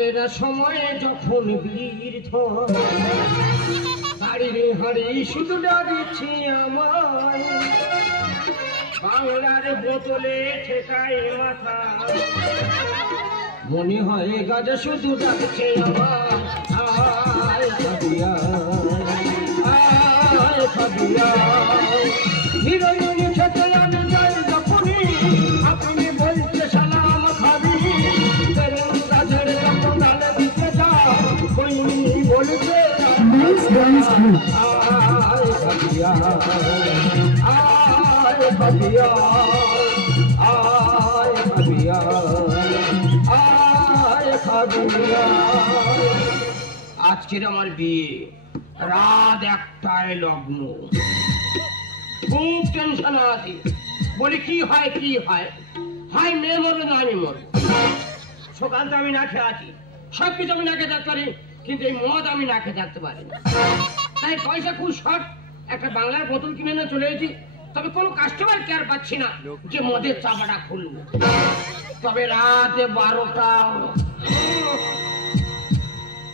কাটে না সময়ে যখন বীর ধর বাড়ির হাড়ি শুধু ডাকছে আমায় বাংলার বোতলে ঠেকায় মাথা মনে হয় গাজা শুধু ডাকছে আমায় আয় খাবিয়া আয় খাবিয়া নিরঞ্জনী খেতে আমি যাই যখনই আপনি বলছে সালাম খাবি গাছের যখন ডালে দিতে যাও ওই বলছে আয় খাবিয়া আয় খাবিয়া আয় খাবিয়া আয় খাবিয়া। আজকের আমার বিয়ে রাত 1টায় লগ্ন খুব টেনশন আছে বলি কি হয় হয় মেয়ে মরবে না আমি মরব সকাল তো আমি না খেয়ে আছি সবকিছু আমি না খেয়ে থাকতে পারি কিন্তু এই মদ আমি না খেয়ে থাকতে পারি না তাই পয়সা খুব শর্ট একটা বাংলার বোতল কিনে নিয়ে চলে এসেছি তবে কোনো কাস্টমার কেয়ার পাচ্ছি না যে মদের চাপাটা খুলবো তবে রাতে 12টা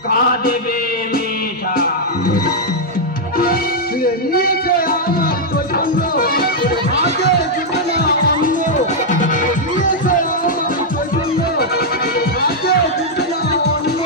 কাঁদেবে মেয়েটা নিয়েছে আমার চৈতন্য আগে দিবে না অন্য নিয়েছে আমার চৈতন্য আগে দিবে না অন্য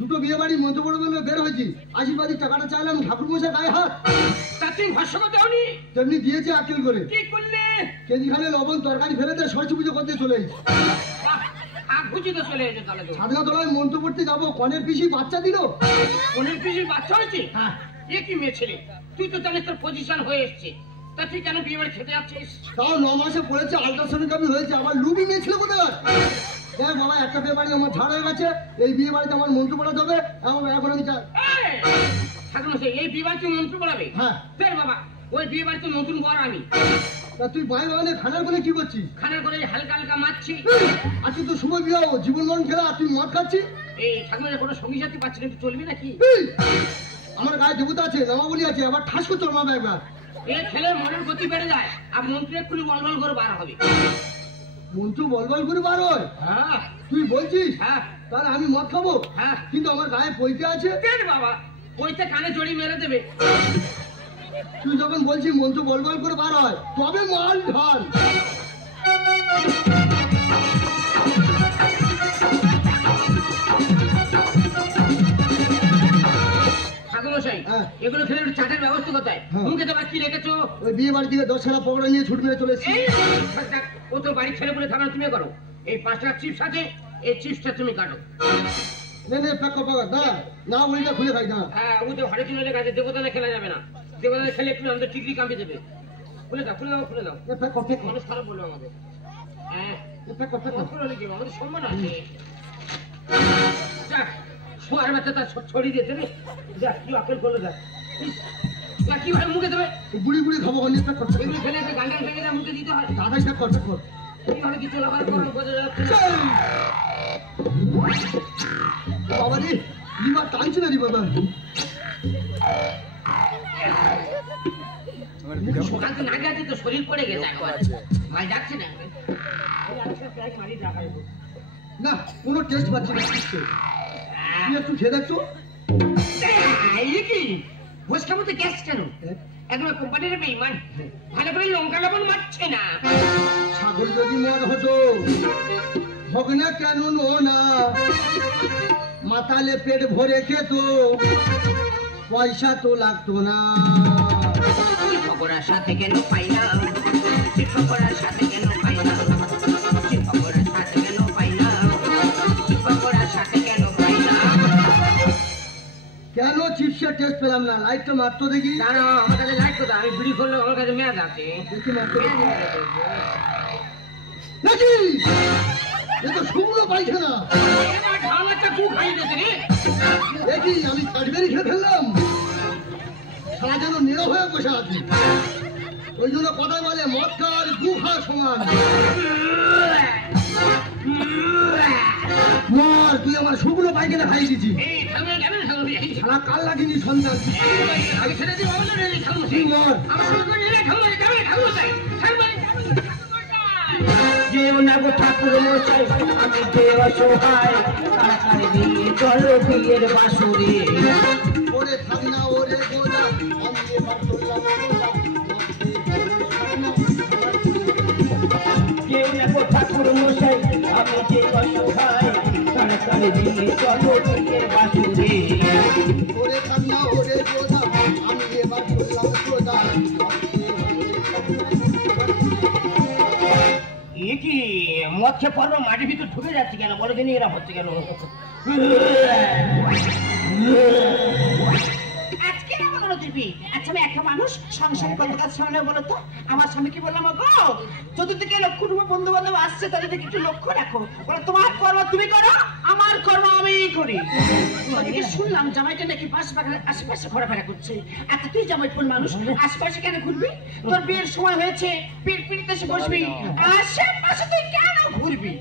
দুটো বিয়ে বাড়ি মন্ত্র পড়ে বলে বের হয়েছি আশীর্বাদী টাকাটা চাইলাম ঠাকুর মশাই গায়ে হাত তুমি ভাষ্য করতে হনি তেমনি দিয়েছে আকিল করে কি করলে কেজি খানে লবণ তরকারি ফেলে দিয়ে সরস্বতী পুজো করতে চলে এসেছি সাধনা তলায় মন্ত্র পড়তে যাবো কনের পিসি বাচ্চা দিল কনের পিসি বাচ্চা হয়েছে হ্যাঁ এ কি মেয়ে ছেলে তুই তো জানিস তোর পজিশন হয়ে এসছে তা তুই কেন বিয়ে বাড়ি খেতে যাচ্ছিস তাও 9 মাসে পড়েছে আল্ট্রাসোনোগ্রাফি হয়েছে আবার লুবি মেয়ে ছিল কোথায় দেখ বাবা একটা বিয়ে বাড়ি আমার ছাড় হয়ে গেছে এই বিয়ে বাড়িতে আমার মন্ত্র পড়া যাবে এখন আমি চাই ঠাকুর এই বিয়ে বাড়িতে মন্ত্র পড়াবে হ্যাঁ বাবা ওই বিয়ে বাড়িতে নতুন বর আমি তা তুই ভাই বাগানে খানার করে কি করছিস খানার করে হালকা হালকা মারছি আজকে তো সময় বিয়ে জীবন মরণ খেলা তুই মদ খাচ্ছিস এই ঠাকুরের কোনো সঙ্গী সাথী পাচ্ছি না তুই চলবি নাকি আমার গায়ে দেবতা আছে নামাবলি আছে আবার ঠাস করতে মারবে একবার এ খেলে মনের গতি বেড়ে যায় আর মন্ত্রে এক্ষুনি বলবল করে বার হবে মন্ত্র বলবল করে বার হয় হ্যাঁ তুই বলছিস হ্যাঁ তাহলে আমি মদ খাবো হ্যাঁ কিন্তু আমার গায়ে পইতে আছে বাবা পইতে কানে জড়ি মেরে দেবে তুই যখন বলছিস মন্ত্র বলবল করে বার হয় তবে মাল ঢাল এগুলো খেলে চাটের ব্যবস্থা কোথায় মুখে তোমার কি রেখেছো ওই বিয়ে বাড়ি থেকে 10 টাকা পকড়া নিয়ে ছুট মেরে চলে এসেছি ও তো বাড়ি ছেড়ে বলে থাকা তুমি করো এই 5 টাকা চিপস আছে এই চিপসটা তুমি কাটো না ওইটা খুলে খাই না হ্যাঁ ও তো ঘরে কিনে গেছে দেবতানে খেলা যাবে না দেবতানে খেলে একটু আমাদের টিকলি কামড়ে দেবে খুলে দাও মানুষ খারাপ বললো আমাদের হ্যাঁ আমাদের সম্মান আছে শোয়ার বাচ্চা তার ছড়িয়ে দিয়েছে রে দেখ কি আকেল করলো দেখ কি ভাই মুখে দেবে বুড়ি বুড়ি খাবো এগুলো ফেলে গান্ডাল ভেঙে দেয় মুখে দিতে হয় দাদাই সব করতে কর এইভাবে কি চলাফেরা করো বোঝা যাচ্ছে বাবা রে লিভার টানছে না রে বাবা সকাল তো না গেছে তো শরীর পড়ে গেছে মাই ডাকছে না না কোনো টেস্ট পাচ্ছি না তুই একটু খেয়ে দেখছো কি ভোজকা মতো গ্যাস কেন একবার কোম্পানির বেইমান ভালো করে লঙ্কা লবণ মারছে না ছাগল যদি মদ হতো হোক না কেন না মাতালে পেট ভরে খেত পয়সা তো লাগতো না পকোড়ার সাথে কেন পাই না পকোড়ার সাথে কেন পাই না পকোড়ার সাথে কেন পাই না পকোড়ার সাথে কেন পাই না কেন চিপসের টেস্ট পেলাম না লাইটটা মারতো দেখি না না আমার কাছে লাইট কোথায় আমি বিড়ি করলে আমার কাছে মেয়াদ আছে নাকি এ তো শুকনো পায়খানা। দেখি আমি কাঠবেরি খেয়ে ফেললাম, সারা যেন নীরব হয়ে বসে আছি। ওই জন্য কথা বলে মদ খাওয়ার গু খাওয়ার সমান। মর, তুই আমার শুকনো পায়খানা খাইয়ে দিচ্ছি। সারা কাল লাগেনি সন্তান। তুই মর। যেও না গো ঠাকুর মশাই, আমি যে অসহায়, তাড়াতাড়ি দিয়ে চলো বিয়ের বাসরে। ওরে থাক না ওরে গোদা, আমি এবার করলাম গোদা। যেও না গো ঠাকুর মশাই, আমি যে অসহায়, তাড়াতাড়ি দিয়ে চলো বিয়ের বাসরে। ওরে থাক না ওরে গোদা, আমি এবার করলাম গোদা। এ কি মদ খেয়ে পড়বো, মাটির ভিতর ঢুকে যাচ্ছে কেন? বলে দিন এরা হচ্ছে কেন? আজকে না বলো দিবি। আচ্ছা আমি একটা মানুষ সংসারে কত কাজ সামনে বলো তো। আমার স্বামী কি বললাম গো, চতুর্দিকে লক্ষ রূপে বন্ধু বান্ধব আসছে, তাদের দিকে একটু লক্ষ্য রাখো। বলো তোমার কর্ম তুমি করো, আমার কর্ম আমি করি। ওদিকে শুনলাম জামাইটা নাকি আশেপাশে ঘোরাফেরা করছে। আচ্ছা তুই জামাই কোন মানুষ, আশেপাশে কেন ঘুরবি? তোর বিয়ের সময় হয়েছে, পিড়িতে এসে বসবি, আশেপাশে তুই কেন ঘুরবি?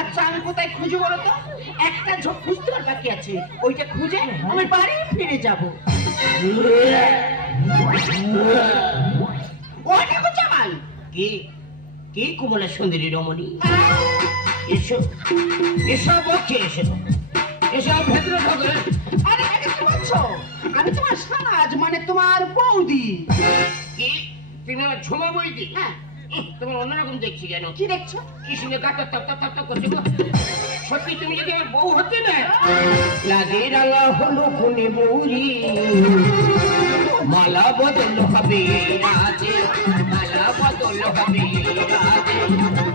আচ্ছা আমি কোথায় খুঁজে বলো তো? একটা ঝোপ খুঁজতে আর বাকি আছে, ওইটা খুঁজে আমি বাড়ি ফিরে যাবো। ওইটা খুঁজে মাল কে কে কোমলা সুন্দরী রমণী? এসো এসব পক্ষে এসো, এসব ভেতরে ঢোকে। আরে আরে কি বলছো? আমি তোমার সাজ মানে তোমার বৌদি। কি তুমি আমার ঝুমা বইদি? হ্যাঁ। তোমার অন্যরকম দেখছি কেন? কি দেখছো? কি শুনে গাটা তপ তপ তপ করছে গো? সত্যি তুমি যদি আমার বউ হতে না, লাগে রাঙা হলো কোনে বৌরি, মালা বদল হবে রাতে, মালা বদল হবে রাতে।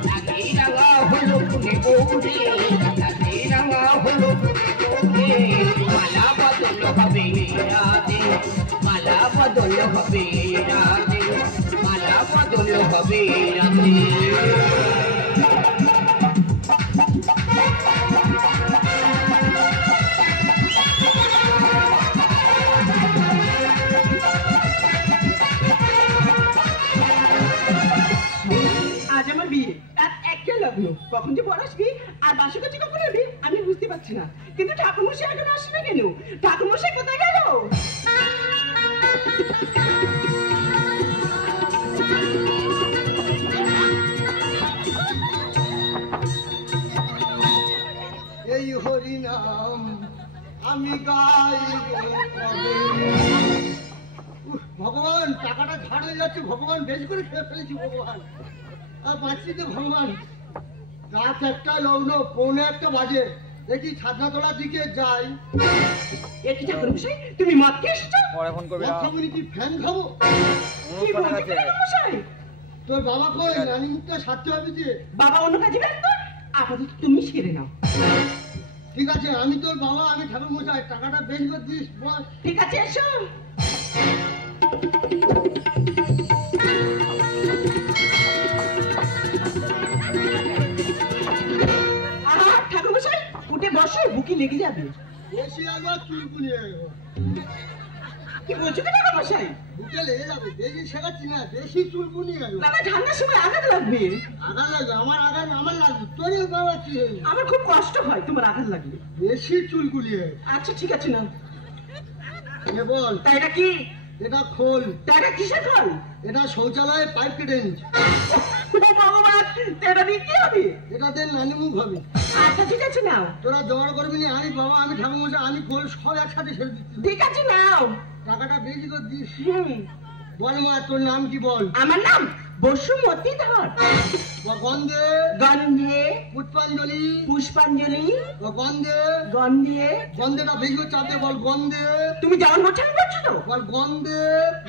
লাগে রাঙা হলো কোনে বৌরি, লাগে রাঙা হলো কোনে, মালা বদল হবে রাতে, মালা বদল হবে রাতে, মালা বদল হবে রাতে। আজ আমার বিয়ে, তার একটা লগ্ন, কখন যে বর আসবি আর বাসা কাছে কখন আসবি আমি বুঝতে পারছি না। কিন্তু ঠাকুরমশাই এখন আসে না কেন? ঠাকুরমশাই কোথায় গেল? এই হরি নাম আমি গাই ভগবান, টাকাটা ঝাড় হয়ে যাচ্ছে ভগবান, বেশি করে খেয়ে ফেলেছি ভগবান, আর বাঁচছি যে ভগবান। রাত একটা লগ্ন, পৌনে একটা বাজে, দেখি ছাদনাতলার দিকে যাই। একই ঠাকুরমশাই তুমি মদ খেয়ে এসেছো? খাবি কি ফ্যান খাবো? কি বলছো ঠাকুরমশাই? তোর বাবা কই? রানী মুখটা সারতে হবে যে। বাবা অন্য কাজে ব্যস্ত, আপাতত তুমি সেরে নাও। ঠিক আছে, আমি তোর বাবা, আমি ঠাকুর মশাই, টাকাটা বেশ করে দিস বল। ঠিক আছে এসো। ঠাকুরমশাই উঠে বসো, বুকে লেগে যাবে। বেশি একবার চুল কুলিয়ে কি বলছো কি ঠাকুরমশাই? বুকে লেগে যাবে, বেশি শেখাচ্ছি না, বেশি চুল কুলিয়ে গেল। না না, ঠান্ডার সময় আঘাত লাগবে। আঘাত লাগবে? আমার আঘাত আমার লাগবে, তোর বাবা কি হয়ে? আমার খুব কষ্ট হয় তোমার আঘাত লাগলে। বেশি চুল কুলিয়ে। আচ্ছা ঠিক আছে না। এ বল, তা এটা কি? এটা খোল। তা এটা কিসের ফল? এটা শৌচালয়ে পাইপ কেটে এনেছি। ভগবান, এটা দিয়ে কি হবে? এটা দিয়ে নানি মুখ হবে। আচ্ছা ঠিক আছে নাও। তোরা জোগাড় করবি না, আমি বাবা, আমি ঠাকুর মশাই, আমি খোল সব একসাথে ছেড়ে দিচ্ছি। ঠিক আছে নাও। টাকাটা বেশি করে দিস। হুম। বল মা, তোর নাম কি বল? আমার নাম বসুমতী ধর। গন্ধে গন্ধে পুষ্পাঞ্জলি, পুষ্পাঞ্জলি, গন্ধে গন্ধে। গন্ধেটা বেশি করে চাপতে বল। গন্ধে তুমি যেমন বলছো আমি বলছো তো। বল গন্ধে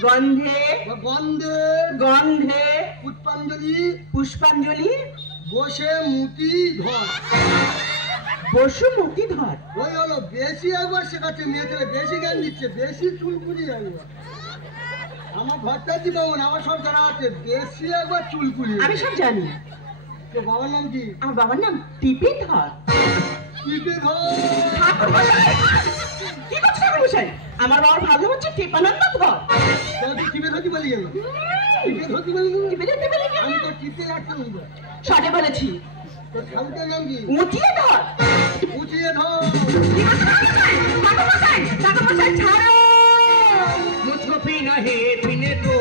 গন্ধে গন্ধে গন্ধে পুষ্পাঞ্জলি, পুষ্পাঞ্জলি, বসে মুতি ধর। বসুমতী ধর। ওই হলো, বেশি একবার শেখাচ্ছে মেয়েদের, বেশি জ্ঞান দিচ্ছে, বেশি চুলকুলি একবার। আমার ঘরটা জীবন, আমার সব জানা আছে, বেশি একবার চুলকুলি। আমি সব জানি। তোর বাবার নাম কি? আমার বাবার নাম টিপে ধর। টিপে ধর। ঠাকুর মশাই, কি করছো ঠাকুর মশাই? আমার বাবার ভালো হচ্ছে টিপানন্দ ধর। তুই টিপে ধরতি বলি গেল? টিপে ধরতি বলি গেল? টিপে ধরতে বলি গেল? আমি তো টিপে রাখতে বলবো। সঠিক বলেছি। তোর ঠাকুরের নাম কি? উঁচিয়ে ধর। উঁচিয়ে ধর। ঠাকুর মশাই, ঠাকুর মশাই ছাড়ো। मुझको पीना है पीने दो,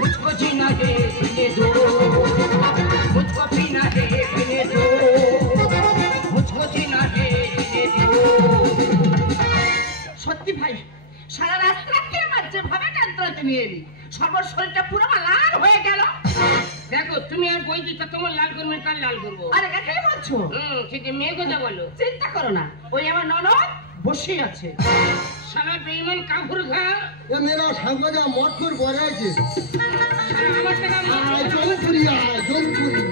मुझको जीना है जीने दो, मुझको पीना है पीने दो, मुझको जीना है जीने दो। সত্যি ভাই, সারা রাস্তা কে আমার যেভাবে টানতে নিয়ে এলি, সবার শরীরটা পুরো লাল হয়ে গেল। দেখো তুমি আর বই দিতে তোমার লাল করবে, কার লাল করবো? আরে কাকে বলছো? সেটা মেয়ে কথা বলো। চিন্তা করো না, ওই আমার ননদ বসে আছে। সারা বেঈমান কাপুর খা। এ মেরা সাঙ্গজা মঠুর বড় আছে। আমার টাকা আয় জলপুরি, আয় জলপুরি।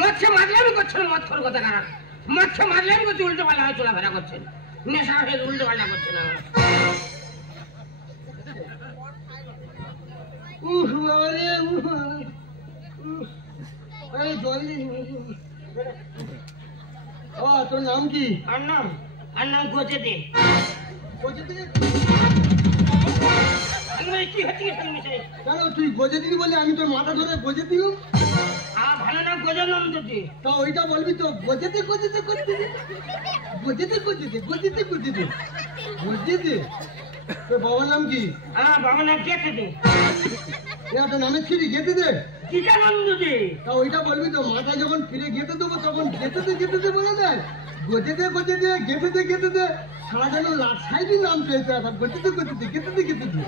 মাছে মারলামি করছেন, মৎসর কথা খারাপ। মাছে মারলামি করছে, উল্টো পাল্টা হয়ে চলাফেরা করছেন, নেশা হয়ে উল্টো পাল্টা করছেন। উহ বাবা রে, উহ। এই জল দিন। ও তোর নাম কি? আর নাম গোজে দে। গোজে দে? কি হচ্ছে কেন তুই গোজে দিবি বলে আমি তোর মাথা ধরে গোজে দিলাম? আমার ভালো নাম গজানন্দ দে। তা ওইটা বলবি তো, গোজেতে গোজেতে গোজেতে গোজেতে গোজেতে গোজেতে গোজেতে গোজেতে। তোর বাবার নাম কি? আমার বাবা নাম গেতে দে। একটা নামের ছিড়ি গেতে দে। গীতানন্দ দে। তা ওইটা বলবি তো, মাথা যখন ফিরে গেতে দেবো তখন গেতেতে গেতেতে বলে দেয়। গোজেতে গোজেতে গেতেতে গেতেতে সারা যেন লাটসাইডি নাম পেয়েছে। গোজেতে গোজেতে গেতেতে গেতেতে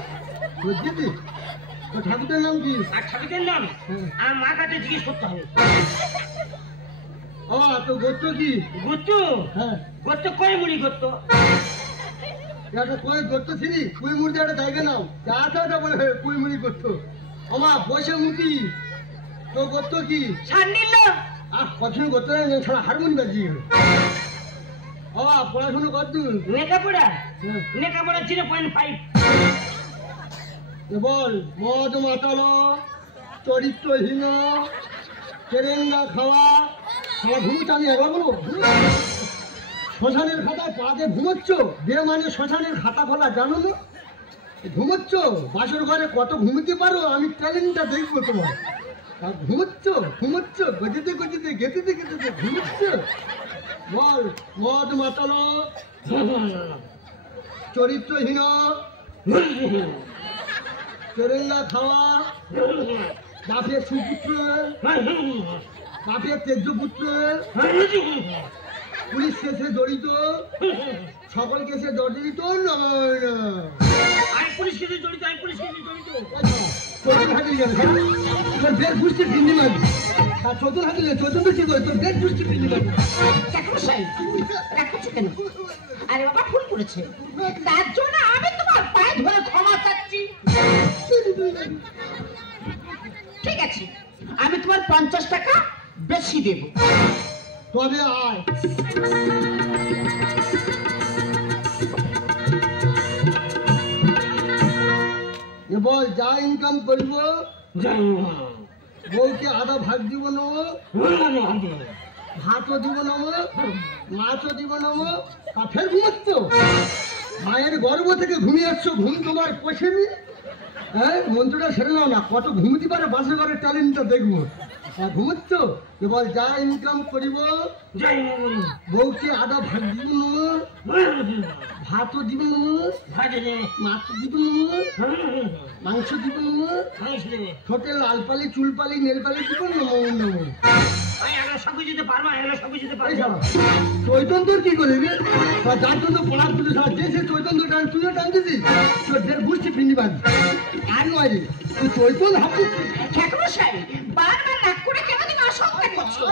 গোজেতে। তোর ঠাকুরের নাম কি? আর ঠাকুরের নাম আমার মার কাছে জিজ্ঞেস করতে হবে। ও তোর গোত্র কি? গুত্তু? হ্যাঁ, গোত্ত কয় মুড়ি গোত্ত? একটা কই গোত্র ছিলি কুই মুড়ি একটা জায়গা নাও, যা তা বলে কুই মুড়ি গোত্র। আমার বসে মুটি। তোর গোত্র কি? সান্নিল। আর কঠিন গোত্র ছাড়া হারমোনি বাজিয়ে। ও পড়াশুনো কর তুই? নেকাপড়া? হ্যাঁ। নেকাপড়া 0.5। বল মদ মাতালো, চরিত্রহীন, কেরেঙ্গা খাওয়া, সারা ঘুমুচ্ছ। আমি একবার বলবো, শ্মশানের খাতায় পা দিয়ে ঘুমোচ্ছ। বে মানে শ্মশানের খাতা খোলা, জানো না? ঘুমোচ্ছ বাসর ঘরে, কত ঘুমোতে পারো আমি ট্যালেন্টটা দেখবো তোমার। আর ঘুমোচ্ছ ঘুমোচ্ছ গজেতে গজেতে গেতেতে গেতেতে ঘুমোচ্ছ। বল মদ মাতালো, চরিত্রহীন, কেরেঙ্গা খাওয়া, বাপের সুপুত্র, বাপের তেজপুত্র, পুলিশ কেসে জড়িত, সকল কেসে জড়িত নয়। আমি পুলিশ কেসে জড়িত, আমি পুলিশ কেসে জড়িত। চতুর হাতিয়ে গেল, তোর বেশ বুঝতে পিন্ডি মারি। আর চতুর হাতিয়ে চতুর্থ কি করে তোর বেশ বুঝতে পিন্ডি মারি। ঠাকুরমশাই, রাখছো কেন? আরে বাবা ভুল করেছে, তার জন্য আমি তোমার পায়ে ধরে ক্ষমা চাচ্ছি। ঠিক আছে, আমি তোমার 50 টাকা বেশি দেব। তবে আয়। বল যা ইনকাম করব, বউকে আধা ভাগ দিব না, ভাতও দিব না, মাছও দিব না। তা ফের ঘুমাচ্ছ? মায়ের গর্ভ থেকে ঘুমিয়ে আসছো, ঘুম তোমার পোষেনি। হ্যাঁ, মন্ত্রটা সেরে নাও না, কত ঘুমতে পারে বাসে ঘরের ট্যালেন্টটা দেখবো। আর ঘুমাচ্ছ? এবার যা ইনকাম করিব, বউকে আধা ভাগ দিব না, ভাতও দিব না, মাছ দিব না, মাংস দিব না, ঠোঁটে লাল পালি চুল পালি নেল পালি দিব না। চৈতন্যর কি করে রে? যার জন্য পড়া তুলে দেশে চৈতন্য টান, তুইও টান দিছিস। তোর দেড় বুঝছি পিন্ডি বাজি আর নয় রে, তুই চৈতন্য ভাবছিস। ঠাকুরমশাই, বারবার রাগ করে কেন তুমি অসম্মান করছো?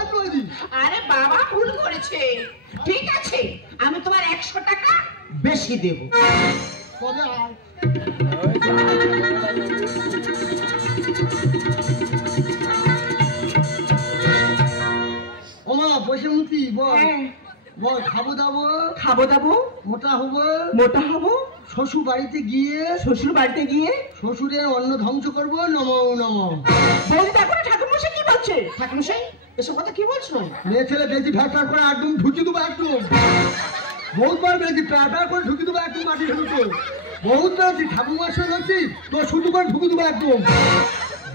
আরে বাবা ভুল করেছে। ঠিক আছে, আমি তোমার 100 টাকা বেশি দেব। তবে আয়। ওমা বসে মুতি বল হ্যাঁ। বল খাবো দাবো খাবো দাবো, মোটা হবো মোটা হবো, শ্বশুর বাড়িতে গিয়ে শ্বশুর বাড়িতে গিয়ে শ্বশুরের অন্ন ধ্বংস করবো নমো নম। বৌদি দেখো না ঠাকুরমশাই কি বলছে। ঠাকুরমশাই এসব কথা কি বলছো? মেয়ে ছেলে বেশি ফ্যাট করে একদম ঢুকি দেবো একদম বহুতবার বেশি প্যাটার করে ঢুকি দেবো একদম মাটি ঢুকতো বহুত বেশি ঠাকুমার সঙ্গে হচ্ছি তো শুধু করে ঢুকি দেবো একদম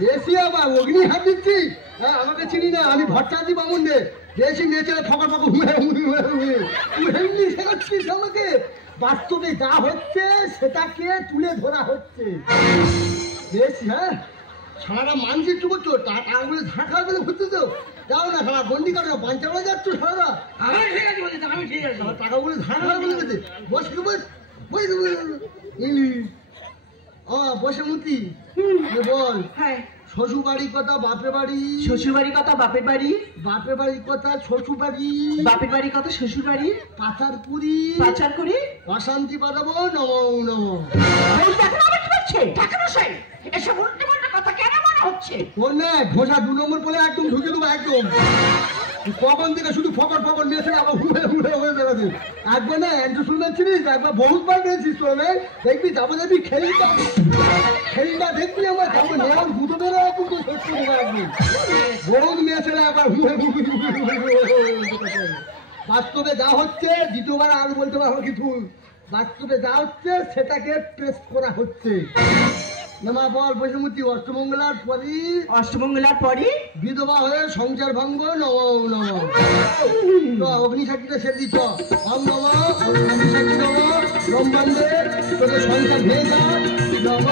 বেশি আবার অগ্নি হাত দিচ্ছি। হ্যাঁ আমাকে চিনি না, আমি ভট্টাচার্য বামুন রে। বেশি মেয়ে ছেলে ফকর ফকর হুয়ে শেখাচ্ছিস আমাকে। বাস্তবে যা হচ্ছে সেটাকে তুলে ধরা হচ্ছে বেশি। হ্যাঁ সারাটা মানসিক চুপ করছো টাকাগুলো ঝাঁকা বলে ঘুরতে তো যাও না সারা গন্ডি কাটো পাঞ্চাবলা যাচ্ছ সারাটা। আমি ঠিক আছে বলছি, আমি ঠিক আছে। আমার টাকাগুলো ঝাঁকা বলে গেছে বসে বসে মুতি বল। হ্যাঁ, শ্বশুর বাড়ির কথা বাপের বাড়ি, শ্বশুর বাড়ির কথা বাপের বাড়ি, বাপের বাড়ির কথা শ্বশুর বাড়ি, বাপের বাড়ির কথা শ্বশুর বাড়ি, পাচার করি পাচার করি, অশান্তি পাঠাবো নমো নম। বৌদি দেখো না আবার কি বলছে। ঠাকুরমশাই এসব উল্টো পাল্টা কথা কেন মনে হচ্ছে? তোর না ঘোষা 2 নম্বর বলে একদম ঢুকে দেবো একদম। কখন থেকে শুধু ফকর ফকর নিয়েছে আবার হুড়ে হুড়ে হয়ে বেড়াতে। একবার না এন্ট্রি শুনবেন ছিলিস, একবার বহুতবার পেয়েছিস তোর দেখবি যাবো যাবি খেলটা দেখবি আমার যাবো নেওয়ার দুটো বেরো কিন্তু সত্যি দেবো একদিন বহুত নিয়েছে একবার হুড়ে বাস্তবে যা হচ্ছে দ্বিতীয়বার আর বলতে পারবো কিছু। বাস্তবে যা হচ্ছে সেটাকে টেস্ট করা হচ্ছে। মা বল বৈশমূর্তি অষ্টমঙ্গলার পরই, অষ্টমঙ্গলার পরে বিধবা হয়ে সংসার ভাঙবো নম নম। তো অগ্নিসাক্ষীটা সে দিচ্ছ অম নম অগ্নিসাক্ষী নম ব্রহ্মাণ্ডে তোদের সংসার ভেঙে যা নম।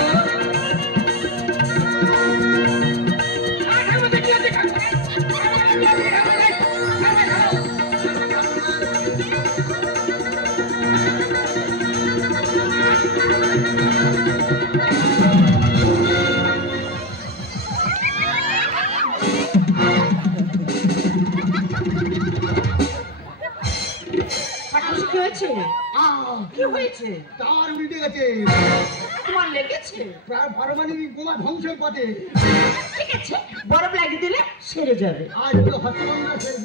কি হয়েছে? কি হয়েছে? টাওয়ার উল্টে গেছে, তোমার লেগেছে? পারমাণবিক বোমা ধ্বংসের পথে। ঠিক আছে, বরফ লাগিয়ে দিলে সেরে যাবে। আজ তো হস্তমঙ্গলা সেরে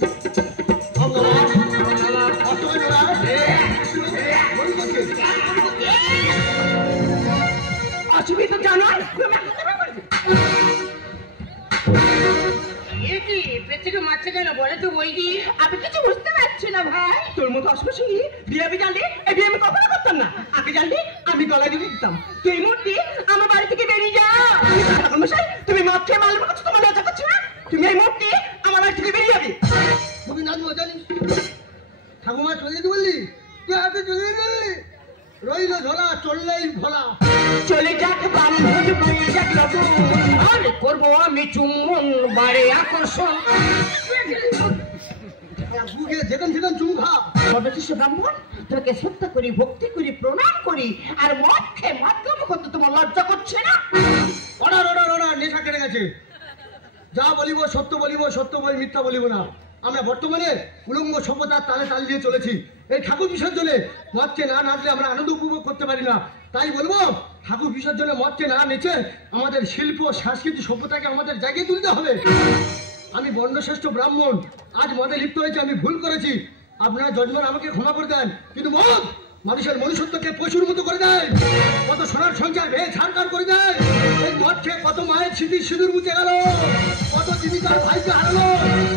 অসুবিধা জানো? থেকে মারছে কেন বলে তো বইদি। আমি কিছু বুঝতে পারছি না ভাই। তোর মতো অসুবিধা বিয়ে আমি জানলে এই বিয়ে আমি কখনো করতাম না। আগে জানলে আমি গলায় দিয়ে দিতাম। তুই মূর্তি আমার বাড়ি থেকে বেরিয়ে যা। ঠাকুরমশাই তুমি মদ খেয়ে মালবে করছো, তোমার লজ্জা করছে না? তুমি এই মূর্তি আমার বাড়ি থেকে বেরিয়ে যাবে। তুমি নাচবো জানিস ঠাকুমা চলে যেতে বললি, তুই আগে চলে যেতে রইল ঝোলা চললেই ভোলা। চলে যাক ব্রাহ্মণ বয়ে যাক লগুন, আর করবো আমি চুম্বন বাড়ে আকর্ষণ। বুকে যেখান সেখান চুম খা। সর্বশেষ ব্রাহ্মণ তোকে সত্য করি ভক্তি করি প্রণাম করি, আর মদ খেয়ে মতলব করতে তোমার লজ্জা করছে না? অর্ডার অর্ডার অর্ডার নেশা কেটে গেছে। যা বলিব সত্য বলিব, সত্য বলি মিথ্যা বলিব না। আমরা বর্তমানে উলঙ্গ সভ্যতার তালে তাল দিয়ে চলেছি। এই ঠাকুর বিসর্জনে মদকে না নাচলে আমরা আনন্দ উপভোগ করতে পারি না। তাই বলবো ঠাকুর বিসর্জনে মদকে না নেচে আমাদের শিল্প সংস্কৃতি সভ্যতাকে আমাদের জাগিয়ে তুলতে হবে। আমি বর্ণশ্রেষ্ঠ ব্রাহ্মণ, আজ মদে লিপ্ত হয়েছে, আমি ভুল করেছি। আপনারা যজমান আমাকে ক্ষমা করে দেন। কিন্তু মদ মানুষের মনুষ্যত্বকে পশুর মতো করে দেয়, কত সোনার সংসার ভেঙে ছাড়খাড় করে দেয়। এই মদ খেয়ে কত মায়ের স্মৃতি সিঁদুর মুছে গেল, কত জীবিকার ভাইকে হারালো।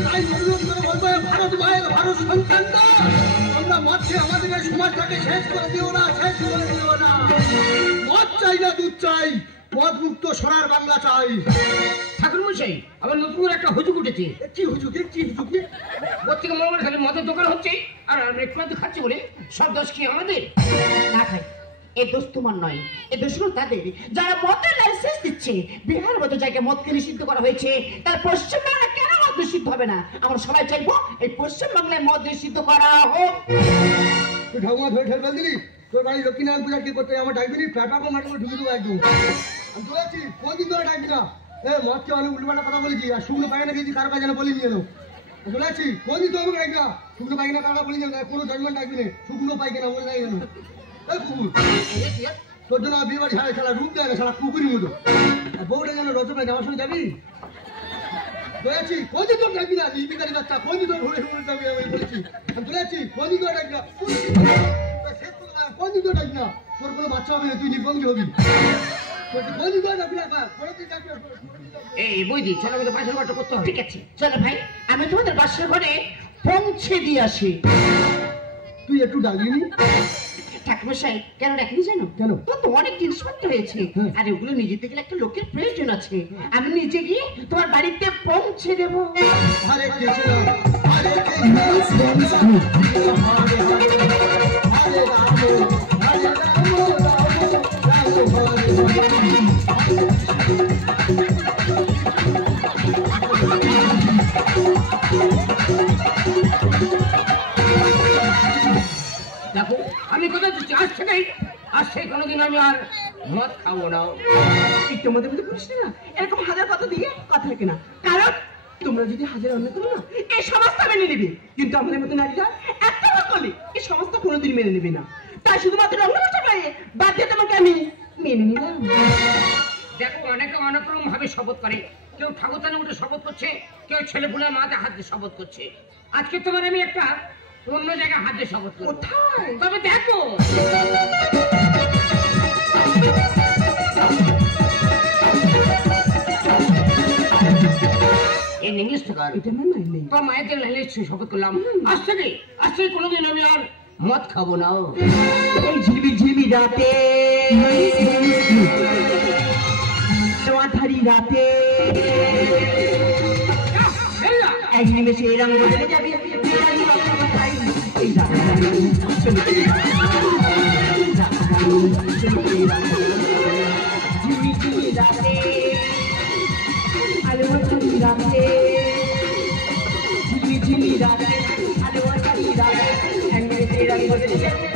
তাই অনুরোধ করে বলবো ভারত মায়ের ভারত সন্তানটা, তোমরা মদ খেয়ে আমাদের এই সমাজটাকে শেষ করে দিও না, শেষ করে দিও না। মদ চাই না দুধ চাই, মদ মুক্ত সোনার বাংলা চাই। ঠাকুরমশাই আবার নতুন একটা হুজুক উঠেছে। কি হুজুকে কি হুজুকে? ওর থেকে মনে খালি মদের দোকান হচ্ছে আর আমরা একটু মাত্র খাচ্ছি বলে সব দোষ কি আমাদের? না ভাই, এ দোষ তোমার নয়, এ দোষগুলো তাদের যারা মদের লাইসেন্স দিচ্ছে। বিহার মতো জায়গায় মদকে নিষিদ্ধ করা হয়েছে, তার পশ্চিমবাংলা কেন মদ নিষিদ্ধ হবে না? আমরা সবাই চাইবো এই পশ্চিমবাংলায় মদ নিষিদ্ধ করা হোক। তুই ঠাকুমা ধরে ঠেল দিলি, তোর বাড়ি লক্ষ্মীনারায়ণ পূজা কি করতে আমার ডাকবি নি? প্যাটাকো মাটাকো ঢুকে দেবো একদম। আমি বলেছি কোনদিন ধরে ডাকবি না। মদকে অনেক উল্টোপাল্টা কথা বলেছি, আর শুকনো পায়খানা খেয়েছি কারো কাছে বলি নিয়ে এলো। বলেছি কোনদিন তো আমাকে ডাকবি না, শুকনো পায়খানা কারো বলি যাবে কোনো জজমেন্ট ডাকবি না, শুকনো পায়খানা বলে যাই কেন? কুকুর তোর জন্য বিয়ে বাড়ি ছাড়া ছাড়া রূপ দেয় না, সারা কুকুরের মতো। বউটা যেন রচনায় যাওয়ার সঙ্গে যাবি বলেছি কোনদিন তোর ডাকবি না লিপিকারি বাচ্চা কোনদিন তোর ঘুরে ঘুরে যাবি আমি বলেছি আমি বলেছি কোনদিন তোর ডাকবি না কোনদিন তোর ডাকবি না তোর কোনো বাচ্চা হবে না তুই নির্বন্ধী হবি কোনদিন তোর ডাকবি না কোনদিন ডাকবি না এই বৈদি চলো আমাদের বাসের ঘরটা করতে হবে। ঠিক আছে চলো ভাই আমি তোমাদের বাসর ঘরে পৌঁছে দিয়ে আসি। তুই একটু ডাকবি ঠাকুমশাই কেন ডাকিনি জানো? কেন? তোমার তো অনেক জিনিসপত্র হয়েছে হ্যাঁ। আর ওগুলো নিয়ে যেতে গেলে একটা লোকের প্রয়োজন আছে। আমি নিজে গিয়ে তোমার বাড়িতে পৌঁছে দেবো। হরে কৃষ্ণ হরে কৃষ্ণ হরে হরে রাম হরে রাম রাম দেখো আমি কথা দিচ্ছি আজ থেকে কোনোদিন আমি আর মদ খাবো না। একটু মধ্যে মধ্যে করিস না, এরকম হাজার কথা দিয়ে কথা থাকে না। কারণ তোমরা যদি হাজার অন্য করো না এই সমস্ত মেনে নেবে, কিন্তু আমাদের মতো নারীরা একটা বার করলে এই সমস্ত কোনোদিন মেনে নেবে না। তাই শুধুমাত্র রঙ্গমঞ্চ পায়ে বাদ দিয়ে তোমাকে আমি মেনে নিলাম। দেখো অনেকে অনেক রকম ভাবে শপথ করে, কেউ ঠাকুরতানে উঠে শপথ করছে, কেউ ছেলেপুলের মাথায় হাত দিয়ে শপথ করছে। আজকে তোমার আমি একটা অন্য জায়গায় হাত দিয়ে শপথ করবো। কোথায়? তবে দেখো ইংলিশ থেকে এটা না নাই তোর মায়ের থেকে লাইলে শপথ করলাম আজ থেকে কোনোদিন আমি আর মদ খাবো না। এই ঝিলবি ঝিলবি রাতে মাথারি রাতে এক নিমেষে রঙ বদলে যাবে। ঝিলবি ঝিলবি রাতে আলো মাথারি রাতে ঝিলবি ঝিলবি রাতে আলো মাথারি রাতে এক নিমেষে রঙ বদলে যাবে।